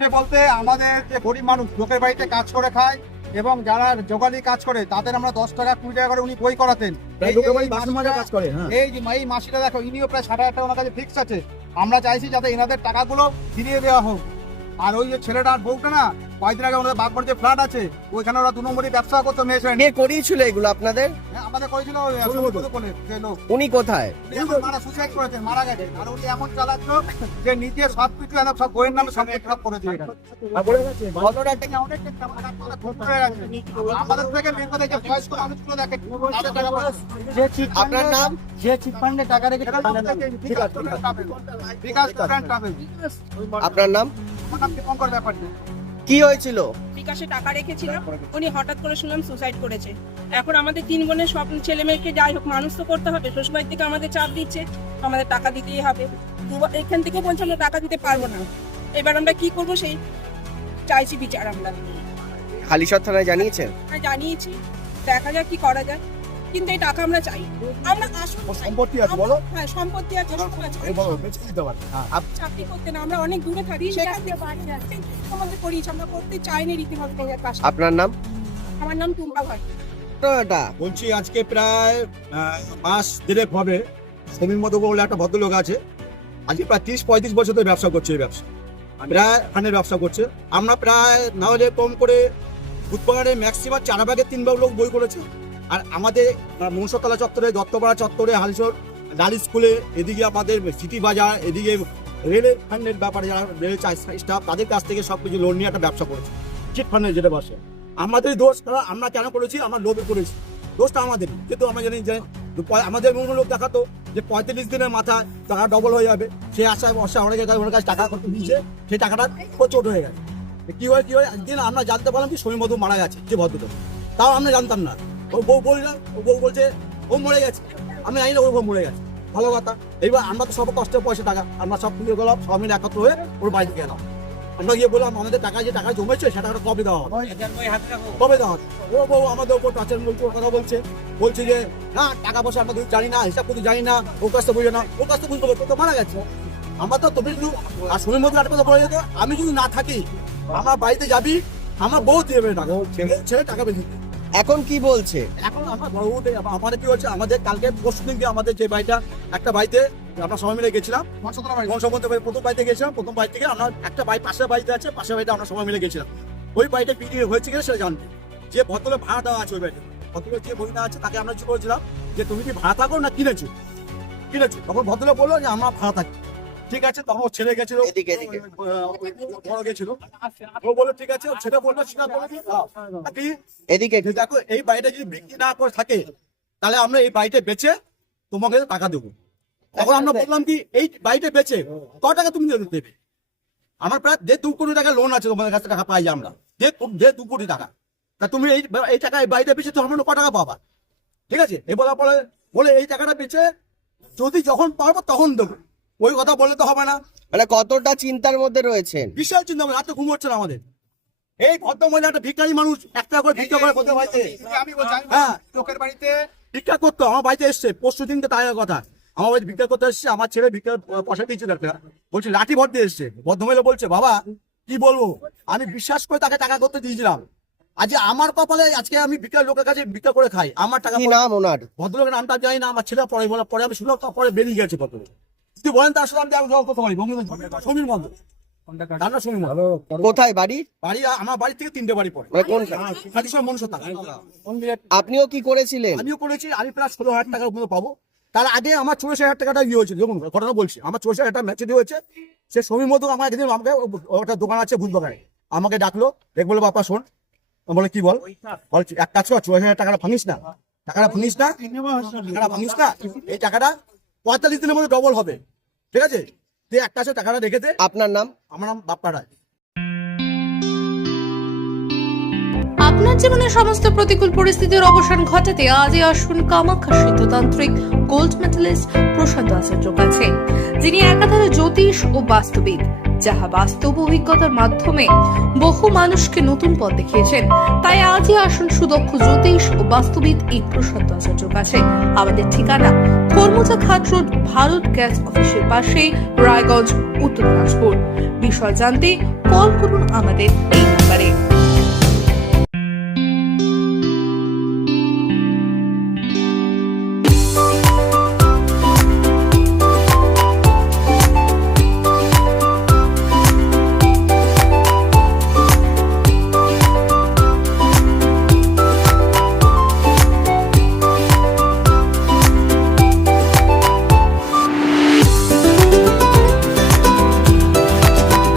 বলতে আমাদের যে গরিব মানুষ লোকের বাড়িতে কাজ করে খায় এবং যারা জোগালি কাজ করে তাদের আমরা 10 টাকা 20 টাকা করে উনি বই করাতেন। এই যে এই মাসিটা দেখো, ইনিও প্রায় 60,000 টাকা ওনার কাছে ফিক্স আছে। আমরা চাইছি যাতে এনাদের টাকাগুলো ফিরিয়ে দেওয়া হোক। আর ওই যে ছেলেটা আর বউটা না, কয়েকদিন আগে ওনাদের বাগবাড়ি যে ফ্ল্যাট আছে ওইখানে ওরা 2 নম্বরই ব্যবসা করতো মেয়ে করিয়েছিল এগুলো আপনাদের? আমাদের করেছিল। উনি কোথায়? সুসাইড করেছেন, মারা গেছে। আর উনি এমন চালাচ্ছ যে নিজে সবকিছু সব বইয়ের নামে সব খারাপ করেছে। আমাদের থেকে যে বয়স্ক মানুষগুলো দেখে আপনার নাম? যে চিট ফান্ডে টাকা রেখে আপনার নাম ব্যাপারটা কি হয়েছিল? বিকাশে টাকা রেখেছিলাম, উনি হঠাৎ করে শুনলাম সুসাইড করেছে। এখন আমাদের 3 বোনের সব ছেলে মেয়েকে যাই হোক মানুষ তো করতে হবে। শ্বশুরবাড়ি থেকে আমাদের চাপ দিচ্ছে, আমাদের টাকা দিতেই হবে। এখান থেকে বলছে আমরা টাকা দিতে পারবো না। এবার আমরা কি করবো সেই চাইছি বিচার। আমরা হালিশহর থানায় জানিয়েছেন? জানিয়েছি, দেখা যাক কি করা যায়, কিন্তু এই টাকা আমরা চাই। আমরা সম্পত্তি আছে বলো। হ্যাঁ, সম্পত্তি আছে, চাকরি করতে না, আমরা অনেক দূরে থাকি, সেখান থেকে আমাদের করিয়েছি। আমরা করতে চাইনি রীতিমতো কাজ। আপনার নাম? আমার নাম টুম্পা ভাট। বলছি আজকে প্রায় মাস দেড়েক হবে, সমীর মতো বলে একটা ভদ্রলোক আছে, আজকে প্রায় 30-35 বছর ধরে ব্যবসা করছে। এই ব্যবসা প্রায় ফানের ব্যবসা করছে। আমরা প্রায় না হলে কম করে বুধবারে ম্যাক্সিমাম 4 ভাগে 3 ভাগ লোক বই করেছে। আর আমাদের মনসতলা চত্বরে, দত্তপাড়া চত্বরে, হালিশহর ডালি স্কুলে, এদিকে আমাদের সিটি বাজার, এদিকে রেলের ফান্ডের ব্যাপারে যারা রেল স্টাফ, তাদের কাছ থেকে সবকিছু লোন নিয়ে একটা ব্যবসা করেছে, চিট ফান্ডের যেটা বসে। আমাদের দোষ আমরা কেন করেছি? আমরা লোভে করেছি, দোষটা আমাদের। কিন্তু আমরা জানি যে আমাদের কোনো লোক দেখাতো যে 45 দিনের মাথায় টাকা ডবল হয়ে যাবে, সে আশায় অনেকের কাছে টাকা করতে দিয়েছে, সেই টাকাটা প্রচুর হয়ে গেছে। কি হয় একদিন আমরা জানতে পারলাম কি সমীর মধু মারা গেছে, যে ভদ্রলোক, তাও আমরা জানতাম না। ও বউ বললাম, ও বউ বলছে ও মরে গেছে, আমি জানি না ওর বউ মরে গেছে। ভালো কথা। এইবার আমরা তো সব কষ্টের পয়সা টাকা আমরা সব তুলে গেলাম, সব মিলে একত্র হয়ে ওর বাড়িতে গেলাম। আমরা গিয়ে বললাম আমাদের টাকা যে টাকা জমেছে সেটা কবে দেওয়া হবে, কবে দেওয়া হবে। ও বউ আমাদের উপর টাচের কথা বলছে যে না টাকা পয়সা আমরা জানি না, হিসাব করতে জানি না, ও কাজটা বুঝে না, ও কাজটা বুঝতে পারবে, তো মারা গেছে। আমার তো তুমি শুধু আর সমীর মধ্যে একটা কথা বলে যেত, আমি যদি না থাকি আমার বাড়িতে যাবি, আমার বউ দেবে টাকা, ছেলে টাকা বেশি। এখন কি বলছে? এখন আমাদের কি হচ্ছে, আমাদের কালকে পরশুদিনকে আমাদের যে বাড়িটা, একটা বাড়িতে আমরা সবাই মিলে গেছিলাম, প্রথম বাড়িতে গেছিলাম। প্রথম বাড়ি থেকে আমরা একটা বাড়ি পাশের বাড়িতে আছে, পাশের বাড়িতে আমরা সবাই মিলে গেছিলাম। ওই বাড়িটা বিক্রি হয়েছে কিনা সেটা জানতে, যে ভদ্রলোক ভাড়া দেওয়া আছে ওই বাড়িতে, ভদ্রলোক যে বই না আছে তাকে আমরা কি করেছিলাম যে তুমি কি ভাড়া থাকো না কিনেছো। তখন ভদ্রলোক বললো যে আমরা ভাড়া থাকি। ঠিক আছে, তখন ও ছেলে গেছিল, বড় গেছিল, ও বললো ঠিক আছে, ছেলে বললো এদিকে দেখো এই বাড়িটা যদি বিক্রি না করে থাকে তাহলে আমরা এই বাড়িটা বেচে তোমাকে টাকা দেবো। তখন আমরা বললাম কি এই বাড়িটা বেচে কত টাকা তুমি দেবে? আমার প্রায় 1.5 কোটি টাকা লোন আছে তোমাদের কাছে, টাকা পাই আমরা 1.5 কোটি টাকা। তা তুমি এই টাকা এই বাড়িটা বেচে তো আমরা কত টাকা পাবা? ঠিক আছে, এই বলার পরে বলে এই টাকাটা বেচে যদি যখন পারবো তখন দেবো। ওই কথা বললে তো হবে না। মানে কতটা চিন্তার মধ্যে রয়েছেন? বিশাল চিন্তা, রাতে ঘুম হচ্ছে না আমাদের। এই ভদ্রমহিলা একটা ভিখারি মানুষ, 1 টাকা করে ভিক্ষা করে প্রত্যেক বাড়িতে। হ্যাঁ, লোকের বাড়িতে ভিক্ষা করতো। আমার বাড়িতে এসছে পরশুদিনকে, তাই কথা আমার বাড়িতে ভিক্ষা করতে এসছে। আমার ছেলে ভিক্ষার পয়সা দিয়েছে, বলছি লাঠি ভর দিয়ে এসছে। ভদ্রমহিলা বলছে বাবা কি বলবো, আমি বিশ্বাস করে তাকে টাকা করতে দিয়েছিলাম। আজ আমার কপালে আজকে আমি ভিক্ষার লোকের কাছে ভিক্ষা করে খাই। আমার টাকা। কি নাম ওনার? ভদ্রলোকের নামটা জানি না, আমার ছেলে পরে বলে, পরে আমি শুনলাম, পরে বেরিয়ে গেছে ভদ্রলোক। যদি বলেন তার সাথে আমি করতে পারি। সমীর মন্দ কোথায় বাড়ি? বাড়ি আমার বাড়ি থেকে 3টে বাড়ি পড়ে। আপনিও কি করেছিলেন? আমিও করেছি। আমি প্রায় 16,000 টাকার উপরে পাবো। তার আগে আমার 84,000 টাকাটা ইয়ে হয়েছে, দেখুন ঘটনা বলছি। আমার 84,000 টাকা ম্যাচুরি হয়েছে। সে সমীর মতো আমার একদিন আমাকে একটা দোকান আছে ভূতবাগানে, আমাকে ডাকলো, দেখ বলে বাপা শোন, বলে কি বল, বলছি এক কাজ কর, 84,000 টাকাটা ভাঙিস না, টাকাটা ভাঙিস না, এই টাকাটা 45 দিনের মধ্যে ডবল হবে। ঠিক আছে, তুই একটা টাকাটা রেখে দে। আপনার নাম? আমার নাম বাপ্পা রায়। আপনার জীবনের সমস্ত প্রতিকূল পরিস্থিতির অবসান ঘটাতে আজই আসুন কামাখ্যা সিদ্ধতান্ত্রিক গোল্ড মেডেলিস্ট প্রশান্ত আচার্য কাছে, যিনি একাধারে জ্যোতিষ ও বাস্তুবিদ, যাহা বাস্তব অভিজ্ঞতার মাধ্যমে বহু মানুষকে নতুন পথ দেখিয়েছেন। তাই আজই আসুন সুদক্ষ জ্যোতিষ ও বাস্তুবিদ এই প্রশান্ত আচার্যের কাছে। আমাদের ঠিকানা খরমুজা ঘাট রোড, ভারত গ্যাস অফিসের পাশে, রায়গঞ্জ, উত্তর দিনাজপুর। বিষয় জানতে কল করুন আমাদের এই